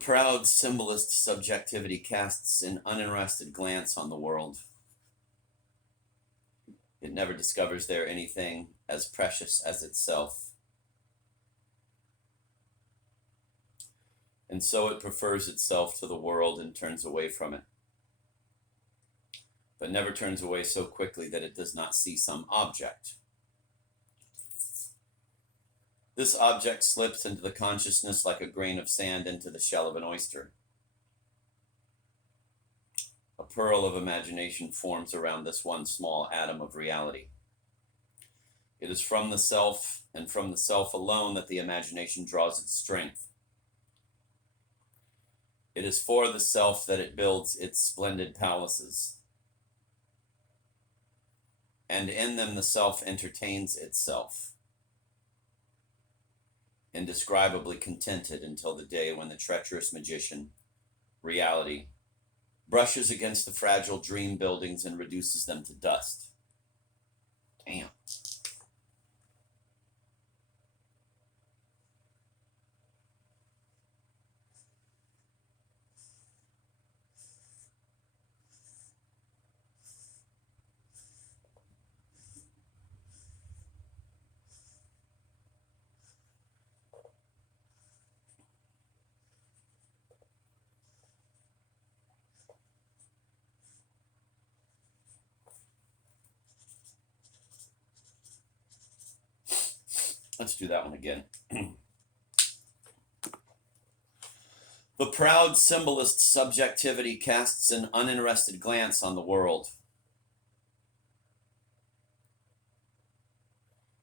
proud symbolist subjectivity casts an uninterested glance on the world. It never discovers there anything as precious as itself. And so it prefers itself to the world and turns away from it, but never turns away so quickly that it does not see some object. This object slips into the consciousness like a grain of sand into the shell of an oyster. A pearl of imagination forms around this one small atom of reality. It is from the self and from the self alone that the imagination draws its strength. It is for the self that it builds its splendid palaces. And in them the self entertains itself, indescribably contented until the day when the treacherous magician, reality, brushes against the fragile dream buildings and reduces them to dust. Damn. Let's do that one again. The proud symbolist subjectivity casts an uninterested glance on the world.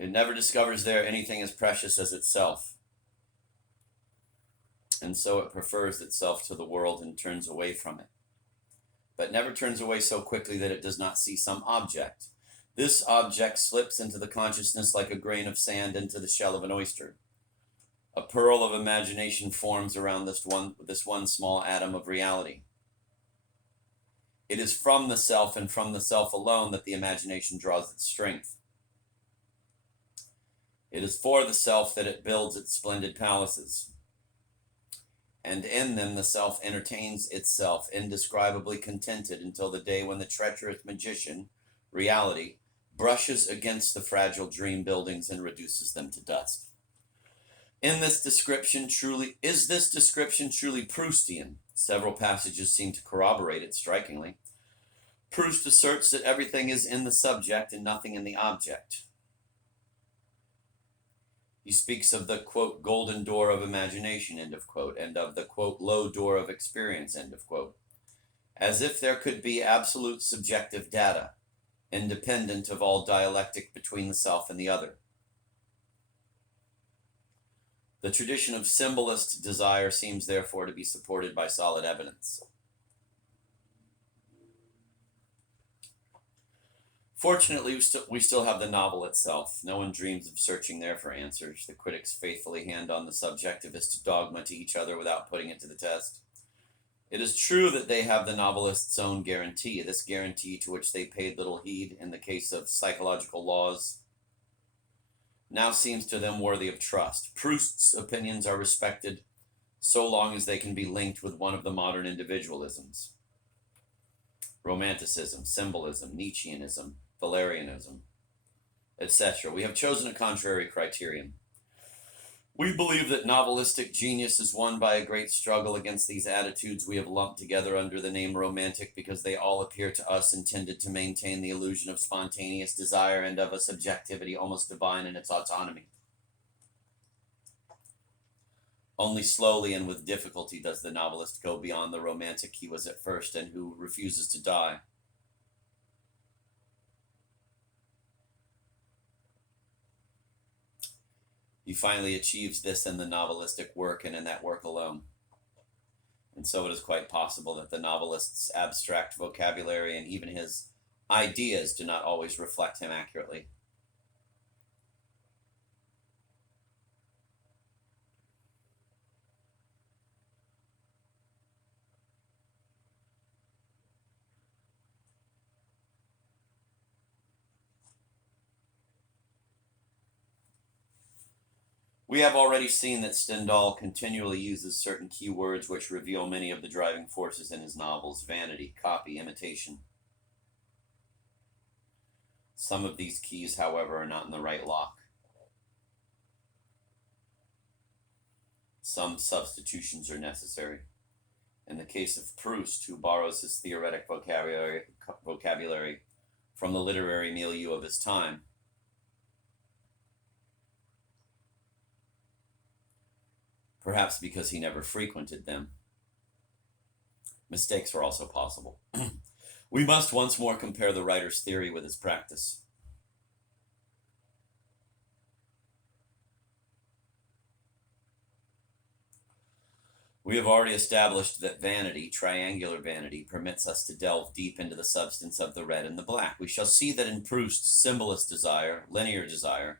It never discovers there anything as precious as itself. And so it prefers itself to the world and turns away from it, but never turns away so quickly that it does not see some object. This object slips into the consciousness like a grain of sand into the shell of an oyster. A pearl of imagination forms around this one small atom of reality. It is from the self and from the self alone that the imagination draws its strength. It is for the self that it builds its splendid palaces. And in them the self entertains itself, indescribably contented until the day when the treacherous magician, reality, brushes against the fragile dream buildings and reduces them to dust. Is this description truly Proustian? Several passages seem to corroborate it strikingly. Proust asserts that everything is in the subject and nothing in the object. He speaks of the, quote, golden door of imagination, end of quote, and of the, quote, low door of experience, end of quote, as if there could be absolute subjective data, independent of all dialectic between the self and the other. The tradition of symbolist desire seems therefore to be supported by solid evidence. Fortunately, we still have the novel itself. No one dreams of searching there for answers. The critics faithfully hand on the subjectivist dogma to each other without putting it to the test. It is true that they have the novelist's own guarantee, this guarantee to which they paid little heed in the case of psychological laws, now seems to them worthy of trust. Proust's opinions are respected so long as they can be linked with one of the modern individualisms: Romanticism, symbolism, Nietzscheanism, Valerianism, etc. We have chosen a contrary criterion. We believe that novelistic genius is won by a great struggle against these attitudes we have lumped together under the name romantic, because they all appear to us intended to maintain the illusion of spontaneous desire and of a subjectivity almost divine in its autonomy. Only slowly and with difficulty does the novelist go beyond the romantic he was at first and who refuses to die. He finally achieves this in the novelistic work and in that work alone. And so it is quite possible that the novelist's abstract vocabulary and even his ideas do not always reflect him accurately. We have already seen that Stendhal continually uses certain key words which reveal many of the driving forces in his novels: vanity, copy, imitation. Some of these keys, however, are not in the right lock. Some substitutions are necessary. In the case of Proust, who borrows his theoretic vocabulary from the literary milieu of his time, perhaps because he never frequented them, mistakes were also possible. We must once more compare the writer's theory with his practice. We have already established that vanity, triangular vanity, permits us to delve deep into the substance of the red and the black. We shall see that in Proust's symbolist desire, linear desire,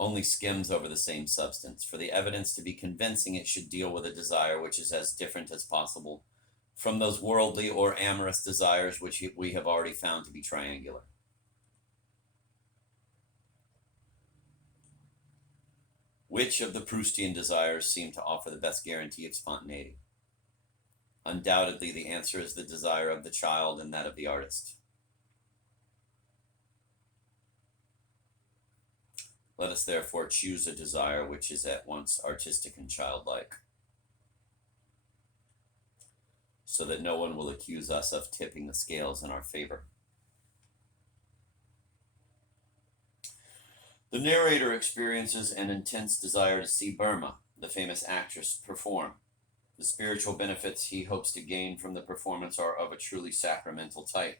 only skims over the same substance. For the evidence to be convincing, it should deal with a desire which is as different as possible from those worldly or amorous desires which we have already found to be triangular. Which of the Proustian desires seem to offer the best guarantee of spontaneity? Undoubtedly, the answer is the desire of the child and that of the artist. Let us therefore choose a desire which is at once artistic and childlike, so that no one will accuse us of tipping the scales in our favor. The narrator experiences an intense desire to see Burma, the famous actress, perform. The spiritual benefits he hopes to gain from the performance are of a truly sacramental type.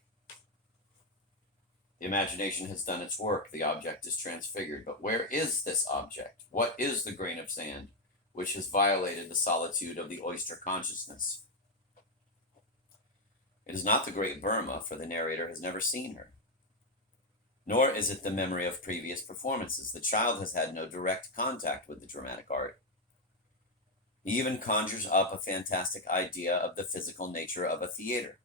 The imagination has done its work. The object is transfigured. But where is this object? What is the grain of sand which has violated the solitude of the oyster consciousness? It is not the great Burma, for the narrator has never seen her. Nor is it the memory of previous performances. The child has had no direct contact with the dramatic art. He even conjures up a fantastic idea of the physical nature of a theater.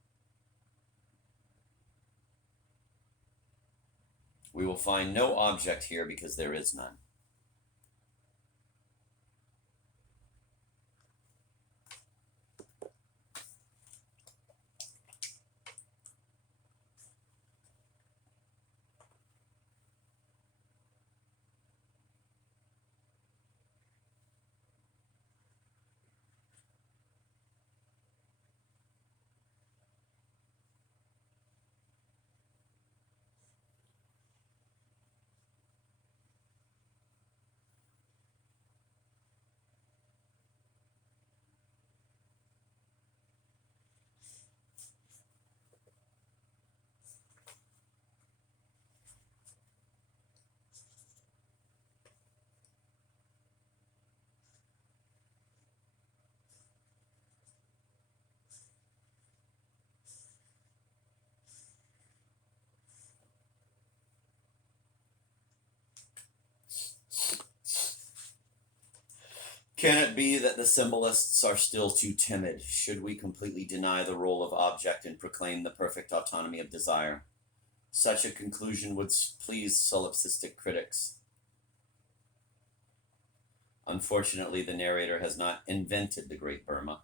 We will find no object here because there is none. Can it be that the symbolists are still too timid? Should we completely deny the role of object and proclaim the perfect autonomy of desire? Such a conclusion would please solipsistic critics. Unfortunately, the narrator has not invented the great Burma.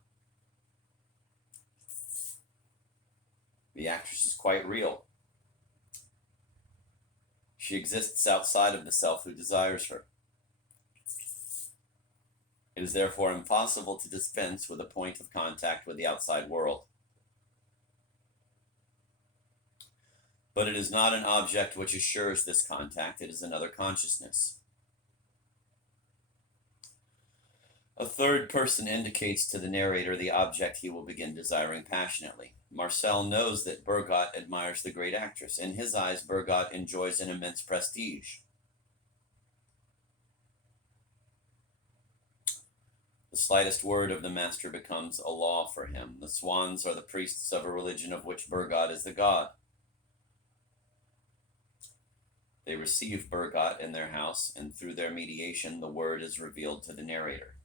The actress is quite real. She exists outside of the self who desires her. It is therefore impossible to dispense with a point of contact with the outside world. But it is not an object which assures this contact, it is another consciousness. A third person indicates to the narrator the object he will begin desiring passionately. Marcel knows that Bergot admires the great actress. In his eyes, Bergot enjoys an immense prestige. The slightest word of the master becomes a law for him. The swans are the priests of a religion of which Bergot is the god. They receive Bergot in their house, and through their mediation, the word is revealed to the narrator.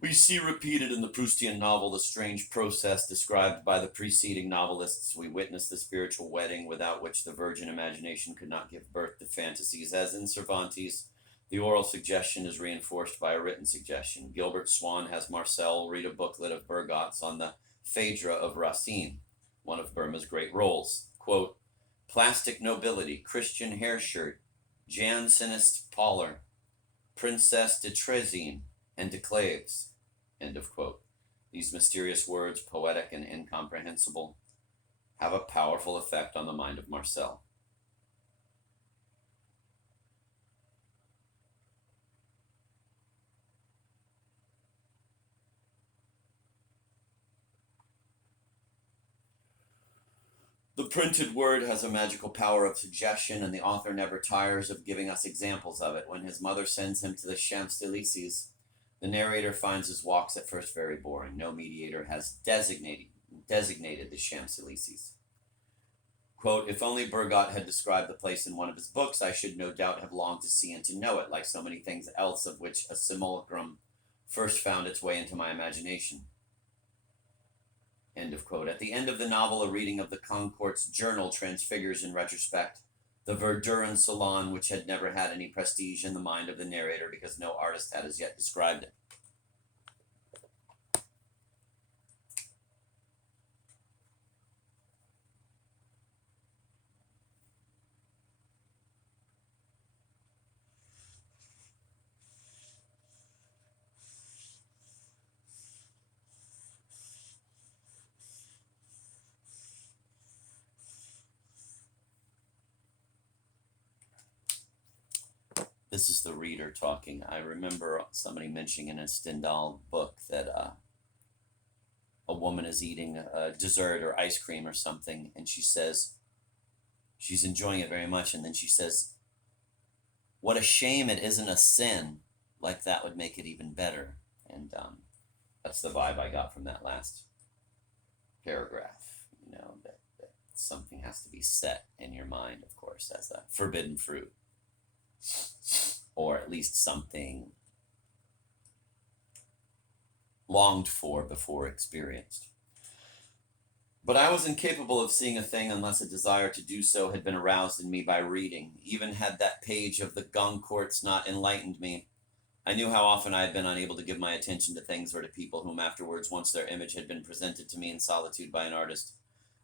We see repeated in the Proustian novel the strange process described by the preceding novelists. We witness the spiritual wedding without which the virgin imagination could not give birth to fantasies. As in Cervantes, the oral suggestion is reinforced by a written suggestion. Gilbert Swan has Marcel read a booklet of Bergot's on the Phaedra of Racine, one of Burma's great roles. Quote, plastic nobility, Christian hair shirt, Jansenist parlor, Princess de Trezine, and de Claves. End of quote. These mysterious words, poetic and incomprehensible, have a powerful effect on the mind of Marcel. The printed word has a magical power of suggestion, and the author never tires of giving us examples of it. When his mother sends him to the Champs-Élysées, the narrator finds his walks at first very boring. No mediator has designated the Champs-Élysées. Quote, if only Bergot had described the place in one of his books, I should no doubt have longed to see and to know it, like so many things else of which a simulacrum first found its way into my imagination. End of quote. At the end of the novel, a reading of the Concourt's journal transfigures in retrospect the Verdurin salon, which had never had any prestige in the mind of the narrator because no artist had as yet described it. This is the reader talking. I remember somebody mentioning in a Stendhal book that a woman is eating a dessert or ice cream or something, and she says she's enjoying it very much, and then she says, what a shame it isn't a sin. Like that would make it even better. And that's the vibe I got from that last paragraph. You know, that something has to be set in your mind, of course, as a forbidden fruit. Or at least something longed for before experienced. But I was incapable of seeing a thing unless a desire to do so had been aroused in me by reading. Even had that page of the Goncourts not enlightened me, I knew how often I had been unable to give my attention to things or to people whom afterwards, once their image had been presented to me in solitude by an artist,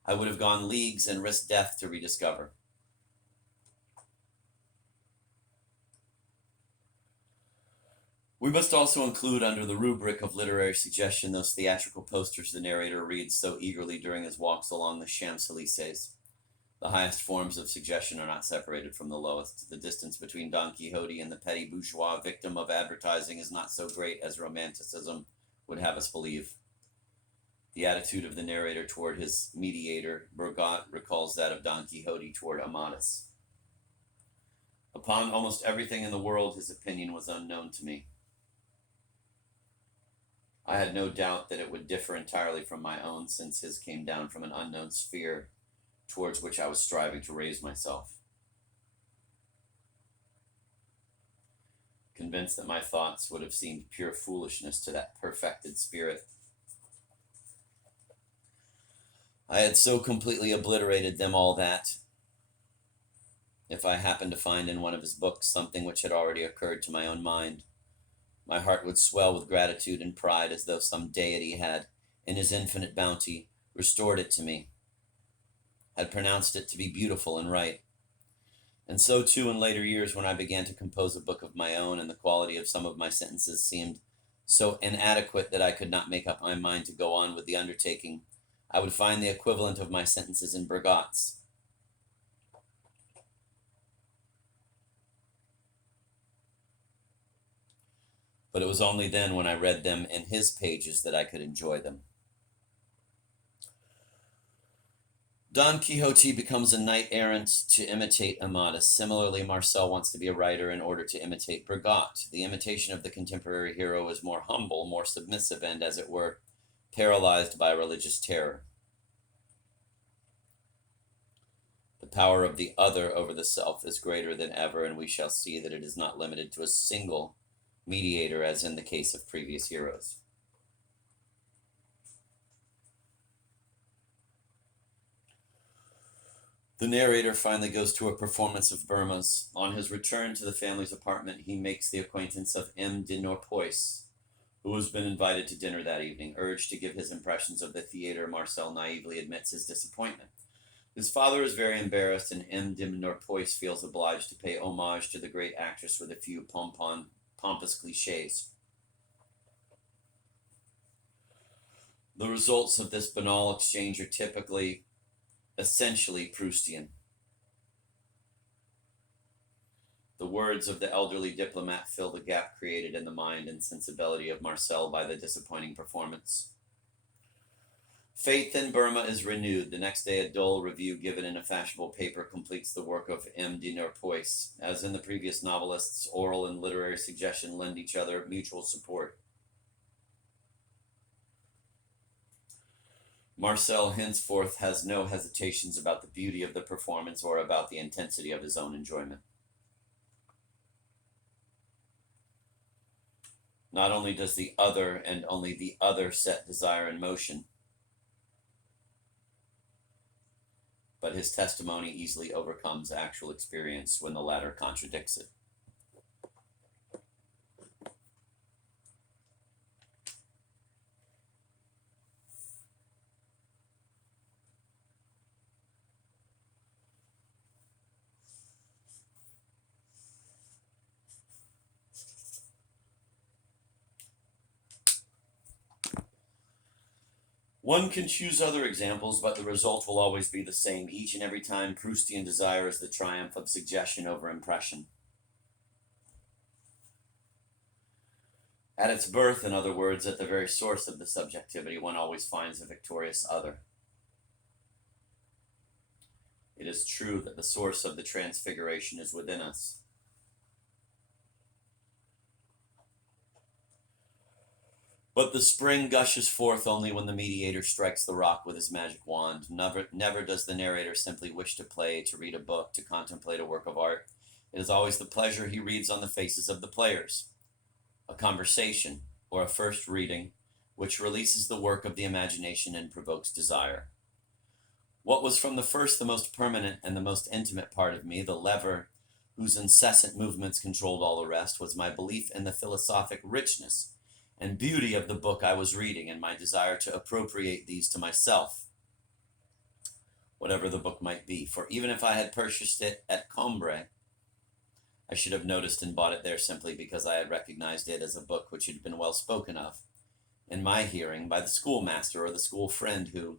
I would have gone leagues and risked death to rediscover. We must also include under the rubric of literary suggestion those theatrical posters the narrator reads so eagerly during his walks along the Champs-Élysées. The highest forms of suggestion are not separated from the lowest. The distance between Don Quixote and the petty bourgeois victim of advertising is not so great as romanticism would have us believe. The attitude of the narrator toward his mediator, Bergot, recalls that of Don Quixote toward Amadis. Upon almost everything in the world, his opinion was unknown to me. I had no doubt that it would differ entirely from my own, since his came down from an unknown sphere towards which I was striving to raise myself. Convinced that my thoughts would have seemed pure foolishness to that perfected spirit, I had so completely obliterated them all that, if I happened to find in one of his books something which had already occurred to my own mind, my heart would swell with gratitude and pride as though some deity had, in his infinite bounty, restored it to me, had pronounced it to be beautiful and right. And so, too, in later years, when I began to compose a book of my own and the quality of some of my sentences seemed so inadequate that I could not make up my mind to go on with the undertaking, I would find the equivalent of my sentences in Bergot's. But it was only then, when I read them in his pages, that I could enjoy them. Don Quixote becomes a knight-errant to imitate Amadis. Similarly, Marcel wants to be a writer in order to imitate Bergot. The imitation of the contemporary hero is more humble, more submissive, and, as it were, paralyzed by religious terror. The power of the other over the self is greater than ever, and we shall see that it is not limited to a single mediator, as in the case of previous heroes. The narrator finally goes to a performance of Burma's. On his return to the family's apartment, he makes the acquaintance of M. de Norpois, who has been invited to dinner that evening. Urged to give his impressions of the theater, Marcel naively admits his disappointment. His father is very embarrassed, and M. de Norpois feels obliged to pay homage to the great actress with a few pompous cliches. The results of this banal exchange are essentially Proustian. The words of the elderly diplomat fill the gap created in the mind and sensibility of Marcel by the disappointing performance. Faith in Burma is renewed. The next day, a dull review given in a fashionable paper completes the work of M. de Norpois. As in the previous novelists, oral and literary suggestion lend each other mutual support. Marcel henceforth has no hesitations about the beauty of the performance or about the intensity of his own enjoyment. Not only does the other and only the other set desire in motion, but his testimony easily overcomes actual experience when the latter contradicts it. One can choose other examples, but the result will always be the same. Each and every time, Proustian desire is the triumph of suggestion over impression. At its birth, in other words, at the very source of the subjectivity, one always finds a victorious other. It is true that the source of the transfiguration is within us. But the spring gushes forth only when the mediator strikes the rock with his magic wand. Never does the narrator simply wish to play, to read a book, to contemplate a work of art. It is always the pleasure he reads on the faces of the players. A conversation, or a first reading, which releases the work of the imagination and provokes desire. What was from the first the most permanent and the most intimate part of me, the lever whose incessant movements controlled all the rest, was my belief in the philosophic richness and beauty of the book I was reading, and my desire to appropriate these to myself, whatever the book might be. For even if I had purchased it at Combray, I should have noticed and bought it there simply because I had recognized it as a book which had been well spoken of, in my hearing, by the schoolmaster or the school friend who,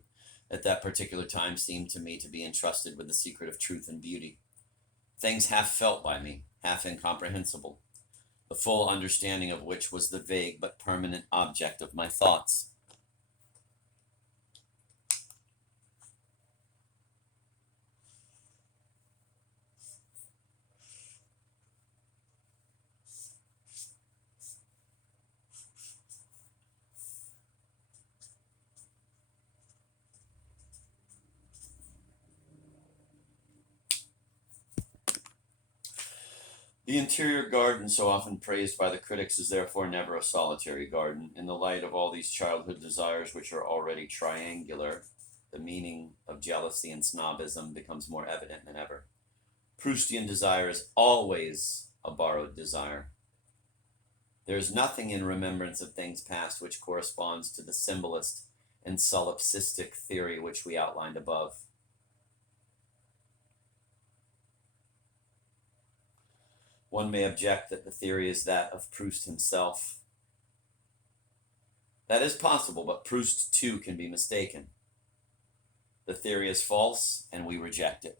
at that particular time, seemed to me to be entrusted with the secret of truth and beauty. Things half felt by me, half incomprehensible, the full understanding of which was the vague but permanent object of my thoughts. The interior garden, so often praised by the critics, is therefore never a solitary garden. In the light of all these childhood desires, which are already triangular, the meaning of jealousy and snobism becomes more evident than ever. Proustian desire is always a borrowed desire. There is nothing in remembrance of things past which corresponds to the symbolist and solipsistic theory which we outlined above. One may object that the theory is that of Proust himself. That is possible, but Proust too can be mistaken. The theory is false, and we reject it.